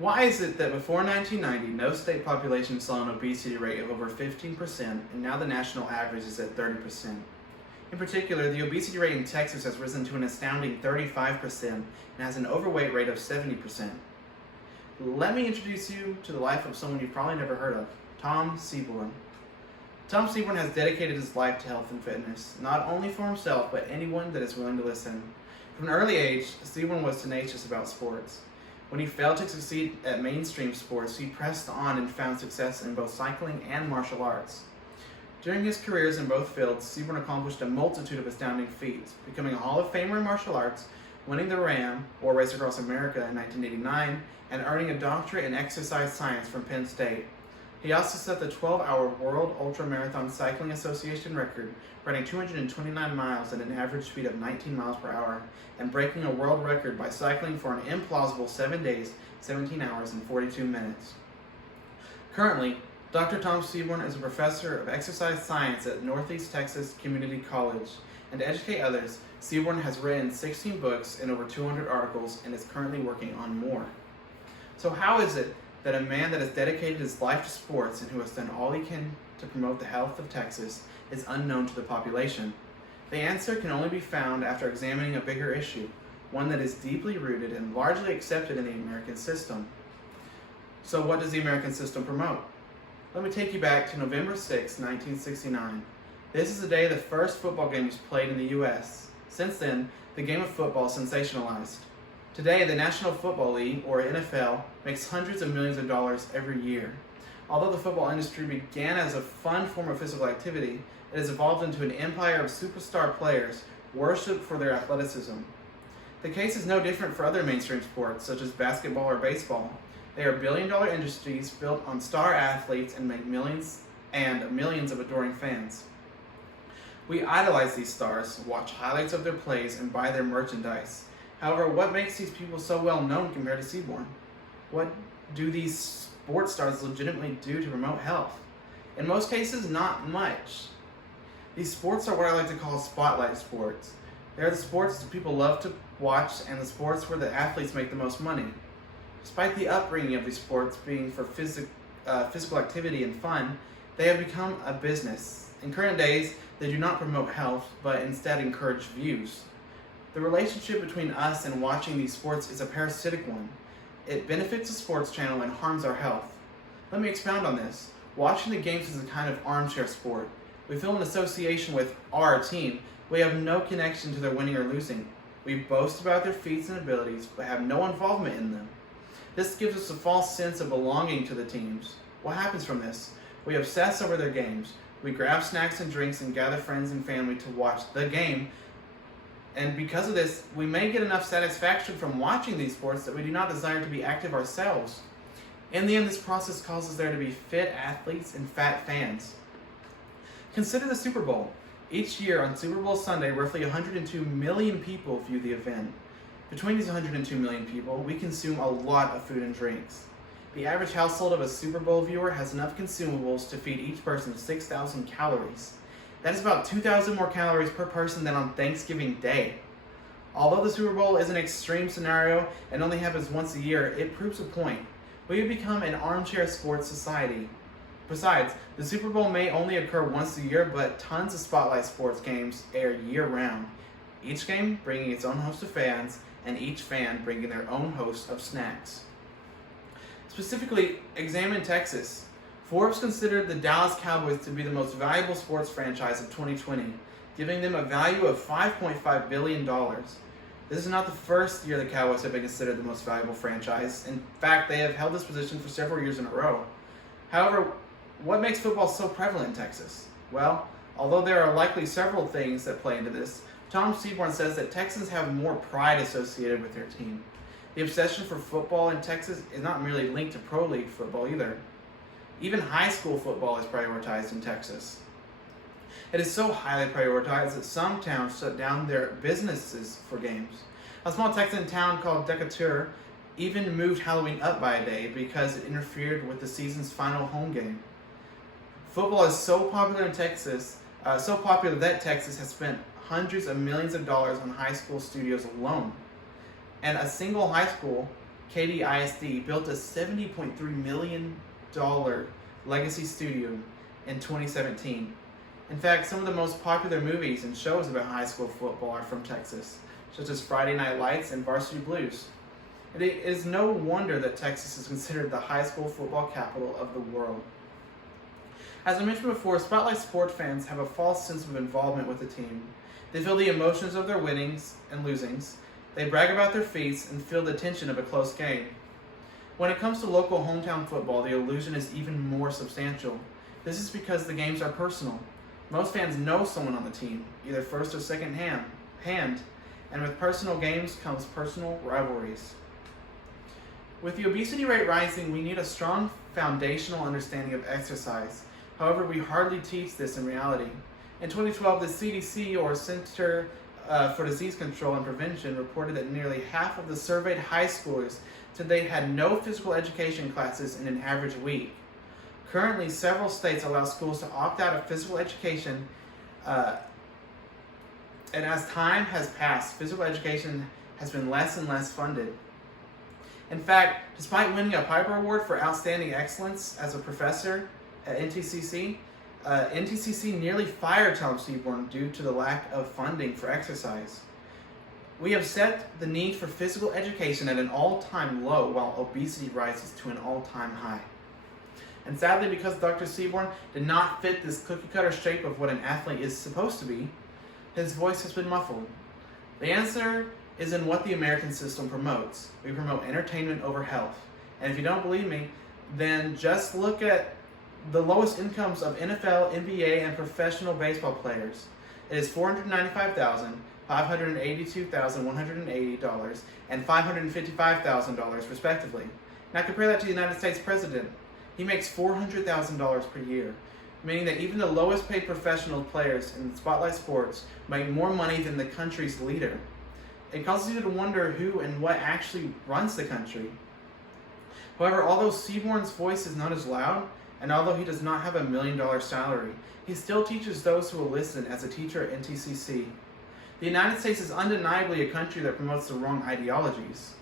Why is it that before 1990, no state population saw an obesity rate of over 15%, and now the national average is at 30%? In particular, the obesity rate in Texas has risen to an astounding 35% and has an overweight rate of 70%. Let me introduce you to the life of someone you've probably never heard of, Tom Seaborn. Tom Seaborn has dedicated his life to health and fitness, not only for himself, but anyone that is willing to listen. From an early age, Seaborn was tenacious about sports. When he failed to succeed at mainstream sports, he pressed on and found success in both cycling and martial arts. During his careers in both fields, Seaborn accomplished a multitude of astounding feats, becoming a Hall of Famer in martial arts, winning the RAM, or Race Across America, in 1989, and earning a doctorate in exercise science from Penn State. He also set the 12-hour World Ultramarathon Cycling Association record, running 229 miles at an average speed of 19 miles per hour, and breaking a world record by cycling for an implausible 7 days, 17 hours, and 42 minutes. Currently, Dr. Tom Seaborn is a professor of exercise science at Northeast Texas Community College, and to educate others, Seaborn has written 16 books and over 200 articles and is currently working on more. So how is it that a man that has dedicated his life to sports and who has done all he can to promote the health of Texas is unknown to the population? The answer can only be found after examining a bigger issue, one that is deeply rooted and largely accepted in the American system. So what does the American system promote? Let me take you back to November 6, 1969. This is the day the first football game was played in the U.S. Since then, the game of football is sensationalized. Today, the National Football League, or NFL, makes hundreds of millions of dollars every year. Although the football industry began as a fun form of physical activity, it has evolved into an empire of superstar players worshipped for their athleticism. The case is no different for other mainstream sports, such as basketball or baseball. They are billion-dollar industries built on star athletes and make millions of adoring fans. We idolize these stars, watch highlights of their plays, and buy their merchandise. However, what makes these people so well known compared to Seaborn? What do these sports stars legitimately do to promote health? In most cases, not much. These sports are what I like to call spotlight sports. They're the sports that people love to watch and the sports where the athletes make the most money. Despite the upbringing of these sports being for physical activity and fun, they have become a business. In current days, they do not promote health, but instead encourage views. The relationship between us and watching these sports is a parasitic one. It benefits the sports channel and harms our health. Let me expound on this. Watching the games is a kind of armchair sport. We feel an association with our team. We have no connection to their winning or losing. We boast about their feats and abilities, but have no involvement in them. This gives us a false sense of belonging to the teams. What happens from this? We obsess over their games. We grab snacks and drinks and gather friends and family to watch the game. And because of this, we may get enough satisfaction from watching these sports that we do not desire to be active ourselves. In the end, this process causes there to be fit athletes and fat fans. Consider the Super Bowl. Each year on Super Bowl Sunday, roughly 102 million people view the event. Between these 102 million people, we consume a lot of food and drinks. The average household of a Super Bowl viewer has enough consumables to feed each person 6,000 calories. That is about 2,000 more calories per person than on Thanksgiving Day. Although the Super Bowl is an extreme scenario and only happens once a year, it proves a point. We have become an armchair sports society. Besides, the Super Bowl may only occur once a year, but tons of spotlight sports games air year-round. Each game bringing its own host of fans, and each fan bringing their own host of snacks. Specifically, examine Texas. Forbes considered the Dallas Cowboys to be the most valuable sports franchise of 2020, giving them a value of $5.5 billion. This is not the first year the Cowboys have been considered the most valuable franchise. In fact, they have held this position for several years in a row. However, what makes football so prevalent in Texas? Well, although there are likely several things that play into this, Tom Seaborn says that Texans have more pride associated with their team. The obsession for football in Texas is not merely linked to pro league football either. Even high school football is prioritized in Texas. It is so highly prioritized that some towns shut down their businesses for games. A small Texan town called Decatur even moved Halloween up by a day because it interfered with the season's final home game. Football is so popular in Texas, so popular that Texas has spent hundreds of millions of dollars on high school studios alone. And a single high school Katy ISD built a $70.3 million legacy studio in 2017. In fact, some of the most popular movies and shows about high school football are from Texas, such as Friday Night Lights and Varsity Blues. It is no wonder that Texas is considered the high school football capital of the world. As I mentioned before, Spotlight Sport fans have a false sense of involvement with the team. They feel the emotions of their winnings and losings. They brag about their feats and feel the tension of a close game. When it comes to local hometown football, the illusion is even more substantial. This is because the games are personal. Most fans know someone on the team, either first or second hand, and with personal games comes personal rivalries. With the obesity rate rising, we need a strong foundational understanding of exercise. However, we hardly teach this in reality. In 2012, the CDC, or Center for Disease Control and Prevention, reported that nearly half of the surveyed high schoolers said they had no physical education classes in an average week. Currently, several states allow schools to opt out of physical education, and as time has passed, physical education has been less and less funded. In fact, despite winning a Piper Award for Outstanding Excellence as a professor at NTCC, NTCC nearly fired Tom Seaborn due to the lack of funding for exercise. We have set the need for physical education at an all-time low while obesity rises to an all-time high. And sadly, because Dr. Seaborn did not fit this cookie-cutter shape of what an athlete is supposed to be, his voice has been muffled. The answer is in what the American system promotes. We promote entertainment over health. And if you don't believe me, then just look at the lowest incomes of NFL, NBA, and professional baseball players. It is $495,000, $582,180, and $555,000 respectively. Now compare that to the United States president. He makes $400,000 per year, meaning that even the lowest paid professional players in Spotlight Sports make more money than the country's leader. It causes you to wonder who and what actually runs the country. However, although Seaborn's voice is not as loud, and although he does not have $1 million salary, he still teaches those who will listen as a teacher at NTCC. The United States is undeniably a country that promotes the wrong ideologies.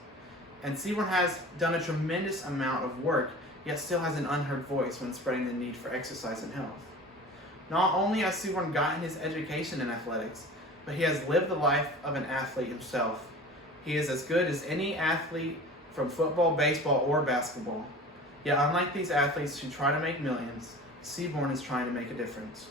And Seaborn has done a tremendous amount of work, yet still has an unheard voice when spreading the need for exercise and health. Not only has Seaborn gotten his education in athletics, but he has lived the life of an athlete himself. He is as good as any athlete from football, baseball, or basketball. Yet unlike these athletes who try to make millions, Seaborn is trying to make a difference.